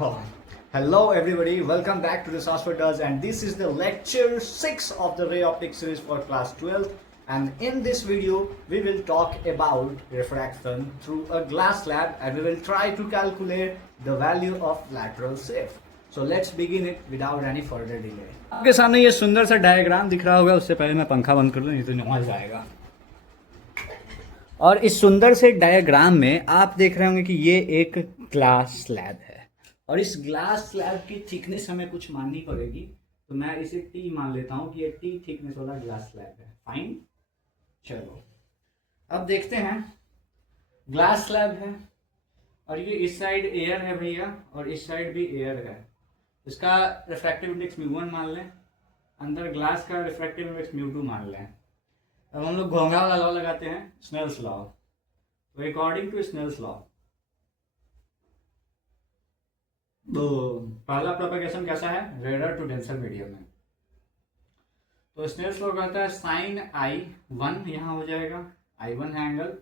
Oh, hello everybody, welcome back to the Software Does, and this is the lecture 6 of the Ray Optics series for class 12. And in this video we will talk about refraction through a glass slab, and we will try to calculate the value of lateral shift. So let's begin it without any further delay. आपके सामने ये सुंदर सा diagram दिख रहा होगा, उससे पहले मैं पंखा बंद कर दूं, नहीं तो नॉइज आएगा। और इस सुंदर से डायग्राम में आप देख रहे होंगे कि ये एक ग्लास स्लैब है, और इस ग्लास स्लैब की थिकनेस हमें कुछ माननी पड़ेगी। तो मैं इसे टी मान लेता हूँ कि ये टी थिकनेस वाला ग्लास स्लैब है। फाइन, चलो अब देखते हैं। ग्लास स्लैब है और ये इस साइड एयर है भैया, और इस साइड भी एयर है। इसका रिफ्रैक्टिव इंडेक्स μ1 मान लें, अंदर ग्लास का रिफ्रैक्टिव इंडेक्स μ2 मान लें। अब हम लोग घोंघा वाला लॉ लगाते हैं, स्नेल्स लॉ। तो अकॉर्डिंग टू स्नेल्स लॉ, तो पहला प्रोपेगेशन कैसा है, रेडर टू डेंसर मीडियम में। तो स्नेल्स लॉ कहता है साइन I1 यहाँ हो जाएगा, I1 है angle,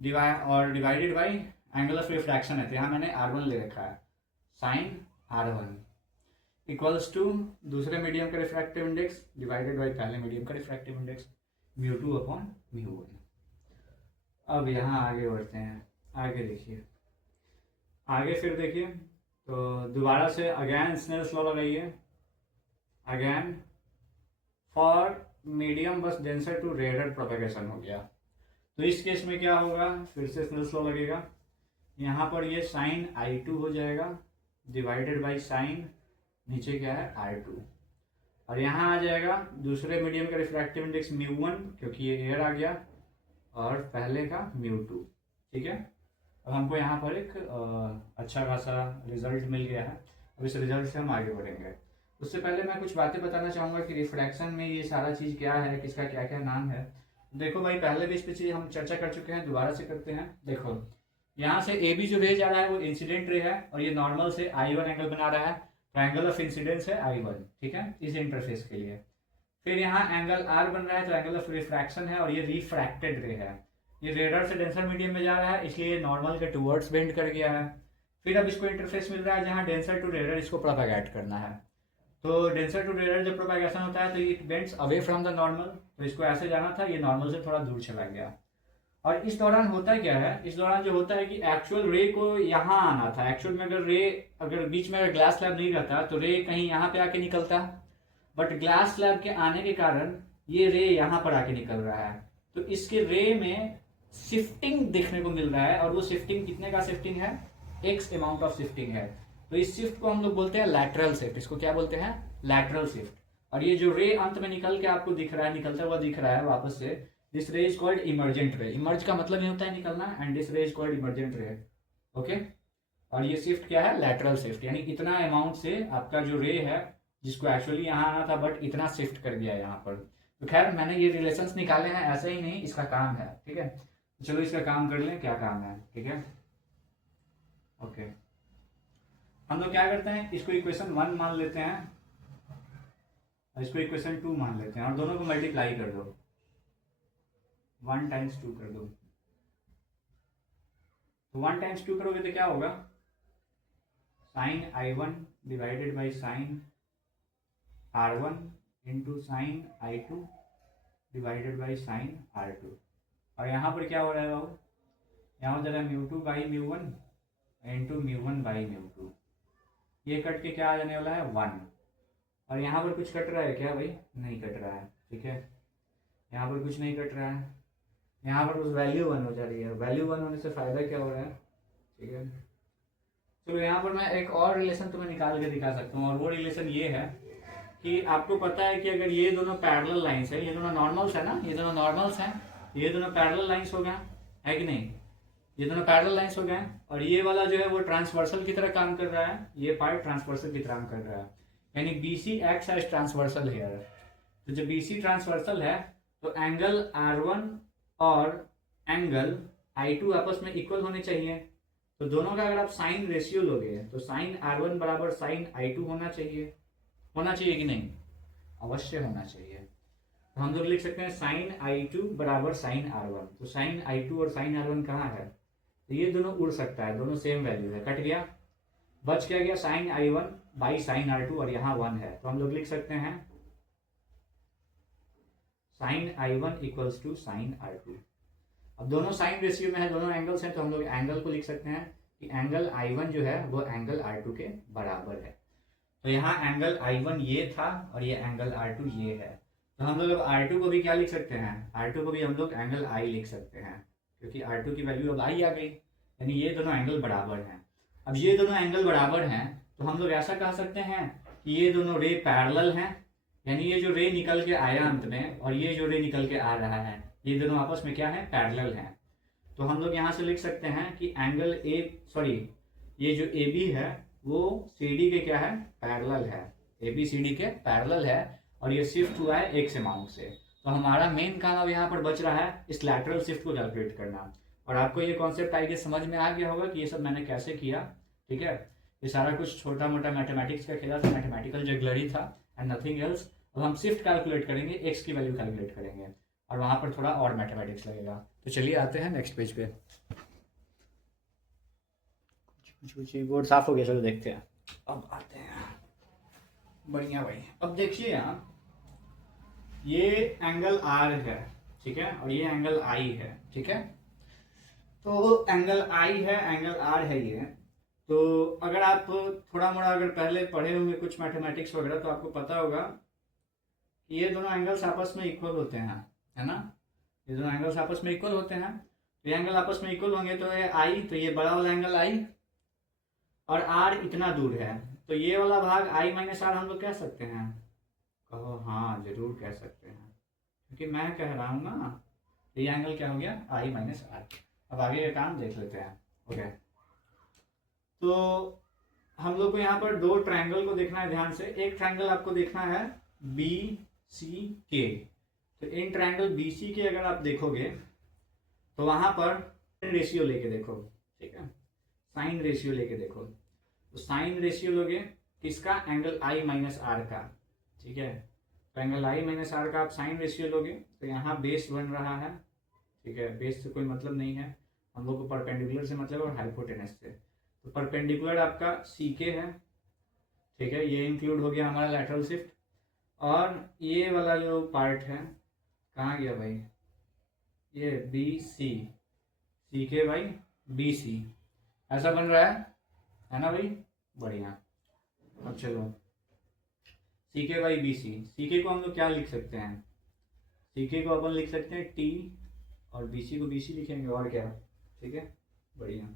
divided by angle of refraction है, तो यहाँ मैंने R1 ले रखा है, साइन R1 इक्वल्स टू दूसरे मीडियम का रिफ्रैक्टिव इंडेक्स डिवाइडेड बाई पहले मीडियम का रिफ्रैक्टिव इंडेक्स μ2 अपॉन μ1। अब यहाँ आगे बढ़ते हैं, आगे देखिए, आगे फिर देखिए। तो दोबारा से अगेन स्नेल्स लॉ लगाइए, अगेन फॉर मीडियम बस डेंसर टू रेडर प्रोपेगेशन हो गया। तो इस केस में क्या होगा, फिर से स्नेल्स लॉ लगेगा। यहाँ पर ये साइन I2 हो जाएगा डिवाइडेड बाई साइन, नीचे क्या है R2, और यहाँ आ जाएगा दूसरे मीडियम का रिफ्रैक्टिव इंडेक्स μ1 क्योंकि ये एयर आ गया, और पहले का μ2। ठीक है, अब हमको यहाँ पर एक अच्छा खासा रिजल्ट मिल गया है। अब इस रिजल्ट से हम आगे बढ़ेंगे। उससे पहले मैं कुछ बातें बताना चाहूँगा कि रिफ्रैक्शन में ये सारा चीज़ क्या है, किसका क्या क्या नाम है। देखो भाई, पहले भी इस पर चीज़ हम चर्चा कर चुके हैं, दोबारा से करते हैं। देखो, यहाँ से AB जो रे जा रहा है वो इंसिडेंट रे है, और ये नॉर्मल से I1 एंगल बना रहा है। एंगल ऑफ इंसिडेंस है I1, ठीक है, इस इंटरफेस के लिए। फिर यहाँ एंगल R बन रहा है, तो एंगल ऑफ रिफ्रैक्शन है, और ये रिफ्रैक्टेड रे है। ये रेडर से डेंसर मीडियम में जा रहा है, इसलिए नॉर्मल के टुवर्ड्स बेंड कर गया है। फिर अब इसको इंटरफेस मिल रहा है जहाँ डेंसर टू रेडर इसको प्रोपेगेट करना है। तो डेंसर टू रेडर जब प्रोपेगेशन होता है तो it bends away from the normal, तो इसको ऐसे जाना था, ये नॉर्मल से थोड़ा दूर चला गया। और इस दौरान होता क्या है, इस दौरान जो होता है कि एक्चुअल रे को यहाँ आना था। एक्चुअल में अगर बीच में ग्लास स्लैब नहीं रहता तो रे कहीं यहाँ पे आके निकलता, बट ग्लास स्लैब के आने के कारण ये रे यहाँ पर आके निकल रहा है। तो इसके रे में शिफ्टिंग देखने को मिल रहा है, और वो शिफ्टिंग कितने का शिफ्टिंग है, x अमाउंट ऑफ शिफ्टिंग है। तो इस शिफ्ट को हम लोग बोलते हैं लैटरल शिफ्ट, इसको क्या बोलते हैं, लैटरल शिफ्ट। और ये जो रे अंत में निकल के आपको दिख रहा है, निकलता हुआ दिख रहा है वापस से, दिस रे इज कॉल्ड इमर्जेंट रे। इमर्ज का मतलब ये होता है निकलना, एंड दिस रे इज कॉल्ड इमर्जेंट रे। ओके, और ये शिफ्ट क्या है, लैटरल शिफ्ट, यानी इतना अमाउंट से आपका जो रे है, जिसको एक्चुअली यहाँ आना था बट इतना शिफ्ट कर दिया यहाँ पर। तो खैर मैंने ये रिलेशंस निकाले हैं, ऐसे ही नहीं, इसका काम है। ठीक है, चलो इसका काम कर लें, क्या काम है। ठीक है, ओके, हम लोग क्या करते हैं, इसको इक्वेशन 1 मान लेते हैं, और इसको इक्वेशन 2 मान लेते हैं, और दोनों को मल्टीप्लाई कर दो, 1 टाइम्स 2 कर दो। तो 1 टाइम्स 2 करोगे तो क्या होगा, sine I1 divided by sine R1 into sine I2 divided by sine R2। और यहाँ पर क्या हो रहा है बाबू, यहाँ हो जा रहा है μ2 बाई μ1 इंटू μ1 बाई μ2। ये कट के क्या आ जाने वाला है, 1। और यहाँ पर कुछ कट रहा है क्या भाई, नहीं कट रहा है। ठीक है, यहाँ पर कुछ नहीं कट रहा है, यहाँ पर उस वैल्यू 1 हो जा रही है। वैल्यू 1 होने से फ़ायदा क्या हो रहा है। ठीक है, चलो यहाँ पर मैं एक और रिलेशन तुम्हें निकाल के दिखा सकता हूँ, और वो रिलेशन ये है कि आपको पता है कि अगर ये दोनों पैरेलल लाइंस है, ये दोनों नॉर्मल्स है ना, ये दोनों नॉर्मल्स हैं, ये दोनों पैरेलल लाइंस हो गए, है कि नहीं, ये दोनों पैरेलल लाइंस हो गए। और ये वाला जो है वो ट्रांसवर्सल की तरह काम कर रहा है, ये पार्ट ट्रांसवर्सल की तरह काम कर रहा है, यानी BC acts as transversal here. तो जब BC ट्रांसवर्सल है तो एंगल R1 और एंगल I2 आपस में इक्वल होने चाहिए। तो दोनों का अगर आप साइन रेशियो लोगे तो साइन R1 बराबर साइन I2 होना चाहिए कि नहीं, अवश्य होना चाहिए। तो हम लोग लिख सकते हैं साइन I2 बराबर साइन R1। तो साइन I2 और साइन R1 कहाँ है, तो ये दोनों उड़ सकता है, दोनों सेम वैल्यू है, कट गया। बच क्या गया sign I1 by sine R2 और यहाँ 1 है, तो हम लोग लिख सकते हैं sign I1 equals to sign R2। अब दोनों साइन रेशियो में है, दोनों एंगल्स हैं, तो हम लोग एंगल को लिख सकते हैं कि एंगल I1 जो है वो एंगल R2 के बराबर है। तो यहाँ एंगल I1 ये था और ये एंगल R2 ये है, तो हम लोग R2 को भी क्या लिख सकते हैं, R2 को भी हम लोग एंगल I लिख सकते हैं, क्योंकि R2 की वैल्यू अब I आ गई, यानी ये दोनों एंगल बराबर हैं। अब ये दोनों एंगल बराबर हैं तो हम लोग ऐसा कह सकते हैं कि ये दोनों रे पैरेलल हैं, यानी ये जो रे निकल के आया अंत में और ये जो रे निकल के आ रहा है, ये दोनों आपस में क्या है, पैरेलल हैं। तो हम लोग यहाँ से लिख सकते हैं कि एंगल ये जो ए बी है वो सी डी के क्या है, पैरेलल है, ए बी सी डी के पैरेलल है, और ये शिफ्ट हुआ है एक्स अमाउंट से। तो हमारा मेन काम अब यहाँ पर बच रहा है इस लैटरल शिफ्ट को कैलकुलेट करना। और आपको ये कॉन्सेप्ट आइए समझ में आ गया होगा कि ये सब मैंने कैसे किया, ठीक है। ये सारा कुछ छोटा मोटा मैथमेटिक्स का खेला था, मैथमेटिकल जगलरी था एंड नथिंग एल्स। अब हम शिफ्ट कैलकुलेट करेंगे, एक्स की वैल्यू कैलकुलेट करेंगे, और वहाँ पर थोड़ा और मैथमेटिक्स लगेगा। तो चलिए आते हैं नेक्स्ट पेज पे। कुछ बोर्ड साफ हो गया, चलो देखते हैं। अब आते हैं, बढ़िया भाई। अब देखिए यहाँ ये एंगल आर है, ठीक है, और ये एंगल आई है, ठीक है। तो एंगल आई है, एंगल आर है ये। तो अगर आप थोड़ा मोड़ा अगर पहले पढ़े होंगे कुछ मैथमेटिक्स वगैरह, तो आपको पता होगा कि ये दोनों एंगल्स आपस में इक्वल होते हैं, है ना। ये दोनों एंगल्स आपस में इक्वल होते हैं, तो ये एंगल आपस में इक्वल होंगे, तो ये आई, तो ये बड़ा वाला एंगल आई और आर इतना दूर है, तो ये वाला भाग आई माइनस आर हम लोग कह सकते हैं। कहो हाँ जरूर कह सकते हैं, क्योंकि मैं कह रहा हूँ ना। तो ये एंगल क्या हो गया, आई माइनस आर। अब आगे का काम देख लेते हैं। ओके, तो हम लोग को यहाँ पर दो ट्रायंगल को देखना है ध्यान से। एक ट्रायंगल आपको देखना है बी सी के। तो इन ट्रायंगल बी सी के अगर आप देखोगे तो वहां पर रेशियो लेके देखो, ठीक है, साइन रेशियो लेके देखो। तो साइन रेशियो लोगे किसका, एंगल आई माइनस आर का, ठीक है। तो एंगल आई माइनस आर का आप साइन रेशियो लोगे, तो यहाँ बेस बन रहा है, ठीक है। बेस से कोई मतलब नहीं है, हम लोग को परपेंडिकुलर से मतलब और हाइपोटेनस से। तो परपेंडिकुलर आपका सी के है, ठीक है, ये इंक्लूड हो गया हमारा लैटरल शिफ्ट। और ये वाला जो पार्ट है, कहाँ गया भाई, ये बी सी के बाई बी सी, ऐसा बन रहा है ना भाई, बढ़िया। अब चलो सी के बाई बी सी के को हम लोग क्या लिख सकते हैं, सी के को अपन लिख सकते हैं टी, और बी सी को बी सी लिखेंगे, और क्या, ठीक है, बढ़िया।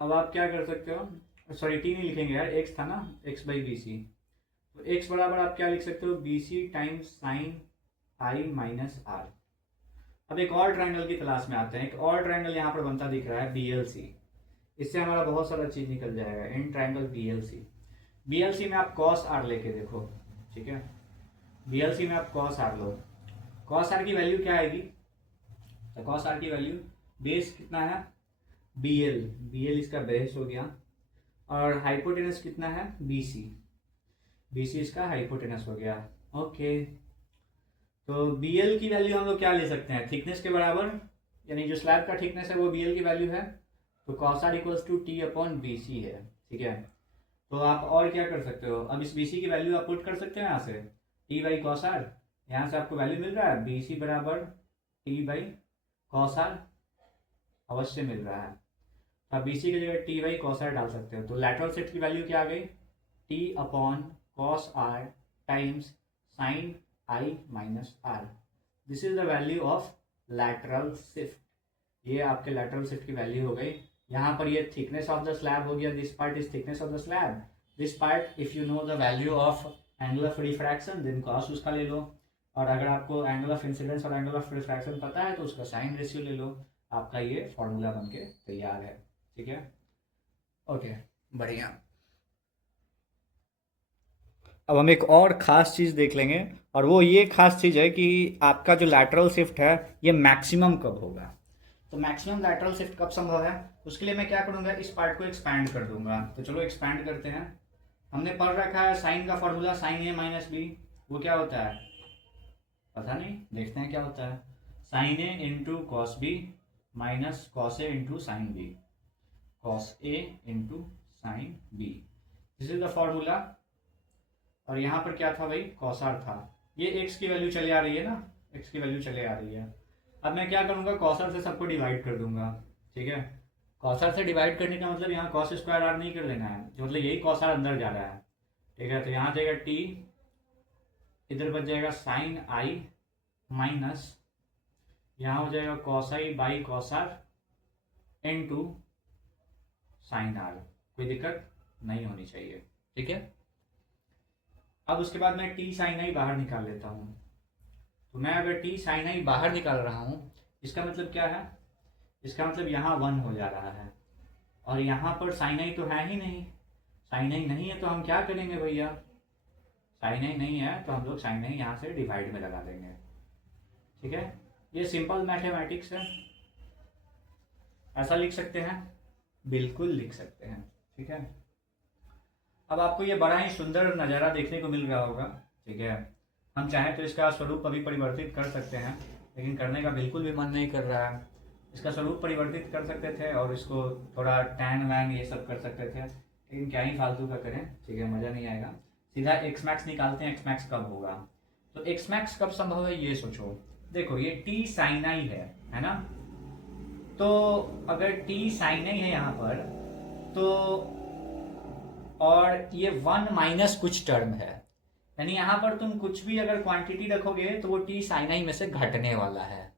अब आप क्या कर सकते हो, सॉरी टी नहीं लिखेंगे यार, एक्स था ना, एक्स बाई बी सी। तो एक्स बराबर आप क्या लिख सकते हो, B C times sine i minus r. अब एक और ट्रायंगल की तलाश में आते हैं। एक और ट्रायंगल यहाँ पर बनता दिख रहा है बी एल सी। इससे हमारा बहुत सारा चीज निकल जाएगा। In triangle B L C में आप कॉस आर लेके देखो, ठीक है। बी एल सी में आप कॉस आर लो, कॉस आर की वैल्यू क्या आएगी, तो कॉस आर की वैल्यू बेस कितना है, बी एल इसका बेस हो गया, और हाइपोटेनस कितना है, बी सी इसका हाइपोटेनस हो गया। ओके, तो बी एल की वैल्यू हम लोग क्या ले सकते हैं, थिकनेस के बराबर, यानी जो स्लैब का थिकनेस है वो बी एल की वैल्यू है, तो cos r equals to t upon B C है, ठीक है। तो आप और क्या कर सकते हो, अब इस बी सी की वैल्यू आप पुट कर सकते हैं यहाँ से, टी बाई कॉस आर। यहाँ से आपको वैल्यू मिल रहा है बी सी बराबर टी बाई कॉस आर, अवश्य मिल रहा है। तो आप बी सी की जगह टी बाई कॉस आर डाल सकते हो। तो लैटरल शिफ्ट की वैल्यू क्या आ गई, t upon cos r times sine i minus r. This is the value of lateral shift. ये आपके लैटरल शिफ्ट की वैल्यू हो गई। यहाँ पर ये थिकनेस ऑफ द स्लैब हो गया, this part is thickness of the slab, this part if you know the value of angle of refraction then cos उसका ले लो, और अगर आपको एंगल ऑफ इंसिडेंस और एंगल ऑफ रिफ्रैक्शन पता है तो उसका साइन रेशियो ले लो। आपका ये फॉर्मूला बन के तैयार है, ठीक है। ओके, बढ़िया। अब हम एक और ख़ास चीज़ देख लेंगे, और वो ये खास चीज़ है कि आपका जो लैटरल शिफ्ट है ये मैक्सिमम कब होगा। तो मैक्सिमम लैटरल शिफ्ट कब संभव है, उसके लिए मैं क्या करूँगा, इस पार्ट को एक्सपैंड कर दूंगा। तो चलो एक्सपैंड करते हैं। हमने पढ़ रखा है साइन का फॉर्मूला, साइन ए माइनस बी, वो क्या होता है पता नहीं, देखते हैं क्या होता है। Sine A into cos B minus cos A into sine B, cos A into sine B, this is the formula. और यहाँ पर क्या था भाई, कॉसार था। ये एक्स की वैल्यू चले आ रही है ना, एक्स की वैल्यू चले आ रही है। अब मैं क्या करूँगा, कॉसार से सबको डिवाइड कर दूंगा, ठीक है। कॉसार से डिवाइड करने का मतलब यहाँ कॉस स्क्वायर आर नहीं कर लेना है, मतलब यही कॉसार अंदर जा रहा है, ठीक है। तो यहाँ जाएगा टी, इधर बच जाएगा साइन आई माइनस, यहाँ हो जाएगा cos I by cos R into sine R. कोई दिक्कत नहीं होनी चाहिए, ठीक है। अब उसके बाद मैं टी साइन आई बाहर निकाल लेता हूँ। तो मैं अगर टी साइन आई बाहर निकाल रहा हूँ, इसका मतलब क्या है, इसका मतलब यहाँ 1 हो जा रहा है, और यहाँ पर साइन आई तो है ही नहीं। साइन आई नहीं है तो हम क्या करेंगे भैया, साइन आई नहीं है तो हम लोग साइन आई यहाँ से डिवाइड में लगा देंगे, ठीक है। ये सिंपल मैथमेटिक्स है, ऐसा लिख सकते हैं, बिल्कुल लिख सकते हैं, ठीक है। अब आपको ये बड़ा ही सुंदर नज़ारा देखने को मिल रहा होगा, ठीक है। हम चाहें तो इसका स्वरूप अभी परिवर्तित कर सकते हैं, लेकिन करने का बिल्कुल भी मन नहीं कर रहा है। इसका स्वरूप परिवर्तित कर सकते थे और इसको थोड़ा टैन वैन ये सब कर सकते थे, लेकिन क्या ही फालतू का करें, ठीक है, मज़ा नहीं आएगा। सीधा एक्स मैक्स निकालते हैं, एक्स मैक्स कब होगा, तो एक्स मैक्स कब संभव है ये सोचो। देखो ये टी साइन आई है ना, तो अगर टी साइन आई है यहाँ पर, तो और ये 1 माइनस कुछ टर्म है, यानी यहाँ पर तुम कुछ भी अगर क्वांटिटी रखोगे तो वो टी साइन आई में से घटने वाला है।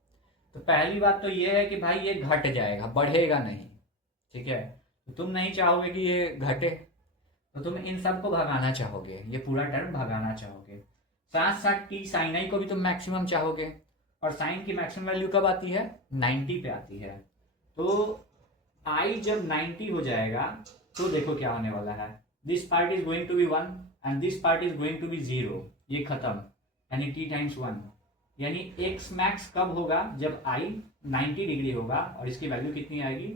तो पहली बात तो ये है कि भाई ये घट जाएगा, बढ़ेगा नहीं, ठीक है। तो तुम नहीं चाहोगे कि ये घटे, तो तुम इन सब को भगाना चाहोगे, ये पूरा टर्म भगाना चाहोगे। साथ साथ टी साइन आई को भी तुम मैक्सिमम चाहोगे, और साइन की मैक्सिमम वैल्यू कब आती है, 90 पे आती है। तो आई जब 90 हो जाएगा तो देखो क्या होने वाला है, this part is going to be 1 and this part is going to be 0, ये खत्म, यानी t टाइम्स 1, यानी x मैक्स कब होगा, जब i 90 डिग्री होगा और इसकी वैल्यू कितनी आएगी,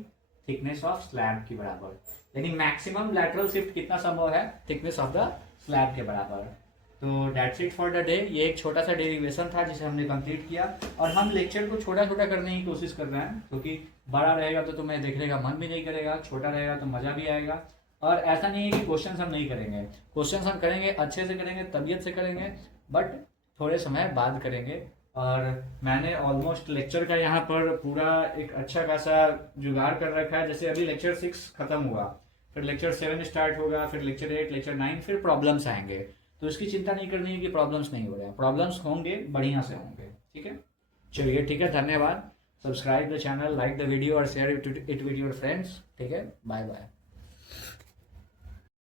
थिकनेस ऑफ स्लैब की बराबर, यानी मैक्सिमम लैटरल शिफ्ट कितना संभव है, थिकनेस ऑफ द स्लैब के बराबर। तो that's it for the day. ये एक छोटा सा डेरिवेशन था जिसे हमने कंप्लीट किया, और हम लेक्चर को छोटा छोटा करने की कोशिश कर रहे हैं, क्योंकि बड़ा रहेगा तो तुम्हें देखने का मन भी नहीं करेगा, छोटा रहेगा तो मज़ा भी आएगा। और ऐसा नहीं है कि क्वेश्चंस हम नहीं करेंगे, क्वेश्चंस हम करेंगे, अच्छे से करेंगे, तबीयत से करेंगे, बट थोड़े समय बाद करेंगे। और मैंने ऑलमोस्ट लेक्चर का यहाँ पर पूरा एक अच्छा खासा जुगाड़ कर रखा है। जैसे अभी लेक्चर 6 खत्म हुआ, फिर लेक्चर 7 स्टार्ट होगा, फिर लेक्चर 8, लेक्चर 9, फिर प्रॉब्लम्स आएंगे। तो इसकी चिंता नहीं करनी है कि प्रॉब्लम्स नहीं हो रहे हैं, प्रॉब्लम्स होंगे, बढ़िया से होंगे, ठीक है। चलिए ठीक है, धन्यवाद। Subscribe the channel, like the video और share it with your friends, ठीक है। Bye bye.